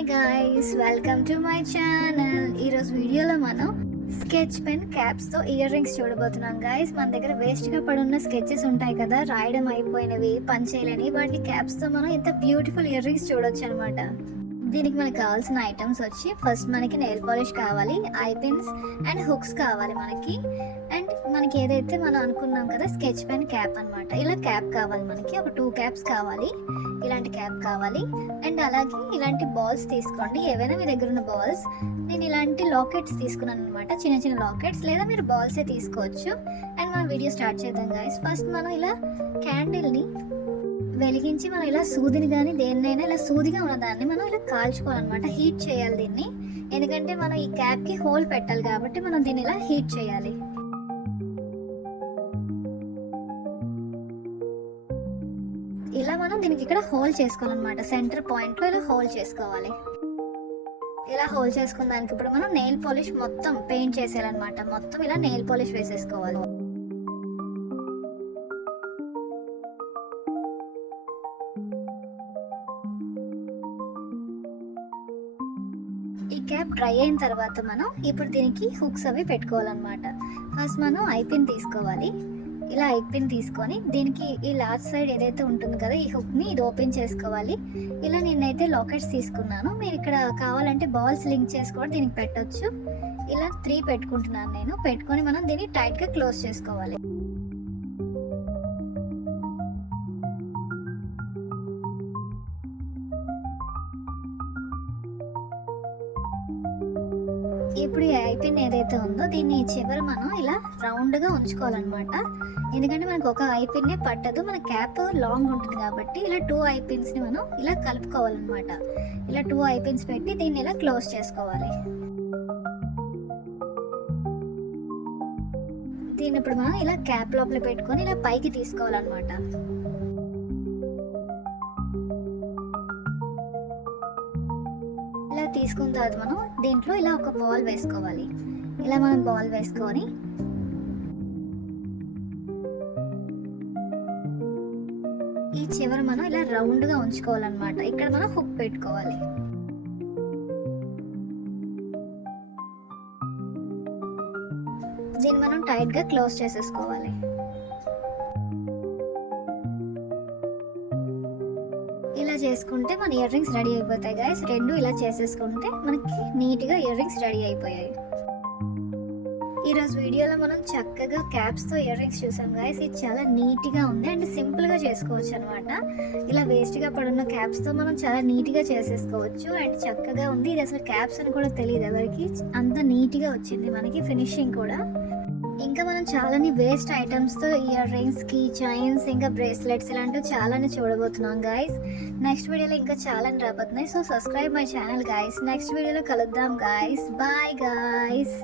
Hi guys, welcome to my channel. ఈరోజు వీడియోలో మనం స్కెచ్ పెన్ క్యాప్స్తో ఇయర్ రింగ్స్ చూడబోతున్నాం గాయ్స్. మన దగ్గర వేస్ట్గా పడున్న స్కెచెస్ ఉంటాయి కదా, రాయడం అయిపోయినవి, పని చేయలేని, వాటి క్యాప్స్తో మనం ఇంత బ్యూటిఫుల్ ఇయర్ రింగ్స్ చూడొచ్చు అనమాట. దీనికి మనకు కావాల్సిన ఐటమ్స్ వచ్చి ఫస్ట్ మనకి నెయిల్ పాలిష్ కావాలి, ఐ పిన్స్ అండ్ హుక్స్ కావాలి మనకి. అండ్ మనకి ఏదైతే మనం అనుకున్నాం కదా స్కెచ్ పెన్ క్యాప్ అనమాట, ఇలా క్యాప్ కావాలి మనకి. ఒక 2 క్యాప్స్ కావాలి, ఇలాంటి క్యాప్ కావాలి. అండ్ అలాగే ఇలాంటి బాల్స్ తీసుకోండి, ఏవైనా మీ దగ్గర ఉన్న బాల్స్. నేను ఇలాంటి లాకెట్స్ తీసుకున్నాను అనమాట, చిన్న చిన్న లాకెట్స్, లేదా మీరు బాల్సే తీసుకోవచ్చు. అండ్ మనం వీడియో స్టార్ట్ చేద్దాం గైస్. ఫస్ట్ మనం ఇలా క్యాండిల్ని వెలిగించి మనం ఇలా సూదిని కానీ దేన్నైనా ఇలా సూదిగా ఉన్నదాన్ని మనం ఇలా కాల్చుకోవాలన్నమాట. హీట్ చేయాలి దీన్ని, ఎందుకంటే మనం ఈ క్యాప్కి హోల్ పెట్టాలి కాబట్టి మనం దీన్ని ఇలా హీట్ చేయాలి. ఇలా మనం దీనికి ఇక్కడ హోల్ చేసుకోవాలన్నమాట, సెంటర్ పాయింట్లో ఇలా హోల్ చేసుకోవాలి. ఇలా హోల్ చేసుకున్న దానికి ఇప్పుడు మనం నెయిల్ పాలిష్ మొత్తం పెయింట్ చేసేయాలన్నమాట. మొత్తం ఇలా నెయిల్ పాలిష్ వేసేసుకోవాలి. ఈ క్యాప్ డ్రై అయిన తర్వాత మనం ఇప్పుడు దీనికి హుక్స్ అవి పెట్టుకోవాలన్నమాట. ఫస్ట్ మనం ఐపిన్ తీసుకోవాలి. ఇలా ఐపిన్ తీసుకొని దీనికి ఈ లాస్ట్ సైడ్ ఏదైతే ఉంటుంది కదా ఈ హుక్ని ఇది ఓపెన్ చేసుకోవాలి. ఇలా నేనైతే లాకెట్స్ తీసుకున్నాను, మీరు ఇక్కడ కావాలంటే బాల్స్ లింక్ చేసి కూడా దీనికి పెట్టొచ్చు. ఇలా 3 పెట్టుకుంటున్నాను నేను. పెట్టుకొని మనం దీన్ని టైట్గా క్లోజ్ చేసుకోవాలి. ఇప్పుడు ఈ ఐపిన్ ఏదైతే ఉందో దీన్ని చివరి మనం ఇలా రౌండ్గా ఉంచుకోవాలన్నమాట. ఎందుకంటే మనకు ఒక ఐపిన్నే పట్టదు, మన క్యాప్ లాంగ్ ఉంటుంది కాబట్టి ఇలా 2 ఐపిన్స్ని మనం ఇలా కలుపుకోవాలన్నమాట. ఇలా 2 ఐపిన్స్ పెట్టి దీన్ని ఇలా క్లోజ్ చేసుకోవాలి. దీన్ని ఇప్పుడు మనం ఇలా క్యాప్ లోపల పెట్టుకొని ఇలా పైకి తీసుకోవాలన్నమాట. ఇలా తీసుకున్న తర్వాత మనం దీంట్లో ఇలా ఒక బాల్ వేసుకోవాలి. ఇలా మనం బాల్ వేసుకొని ఈ చివర మనం ఇలా రౌండ్గా ఉంచుకోవాలన్నమాట. ఇక్కడ మనం హుక్ పెట్టుకోవాలి. దీన్ని మనం టైట్గా క్లోజ్ చేసేసుకోవాలి. ఇలా చేసుకుంటే మన ఇయర్ రింగ్స్ రెడీ అయిపోతాయి గైస్. 2 ఇలా చేసేసుకుంటే మనకి నీట్గా ఇయర్ రింగ్స్ రెడీ అయిపోయాయి. ఈరోజు వీడియోలో మనం చక్కగా క్యాప్స్తో ఇయర్ రింగ్స్ చూసాం గైస్. ఇది చాలా నీట్గా ఉంది అండ్ సింపుల్గా చేసుకోవచ్చు అనమాట. ఇలా వేస్ట్గా పడున్న క్యాప్స్తో మనం చాలా నీట్గా చేసేసుకోవచ్చు అండ్ చక్కగా ఉంది. ఇది అసలు క్యాప్స్ అని కూడా తెలియదు ఎవరికి, అంత నీట్గా వచ్చింది మనకి ఫినిషింగ్ కూడా. ఇంకా మనం చాలాని వేస్ట్ ఐటమ్స్తో ఇయర్ రింగ్స్, కీ చైన్స్, ఇంకా బ్రేస్లెట్స్ ఇలాంటివి చాలానే చూడబోతున్నాం గైస్. నెక్స్ట్ వీడియోలో ఇంకా చాలాని రాబోతున్నాయి. So subscribe my channel guys. Next వీడియోలో కలుద్దాం గైస్. Bye guys.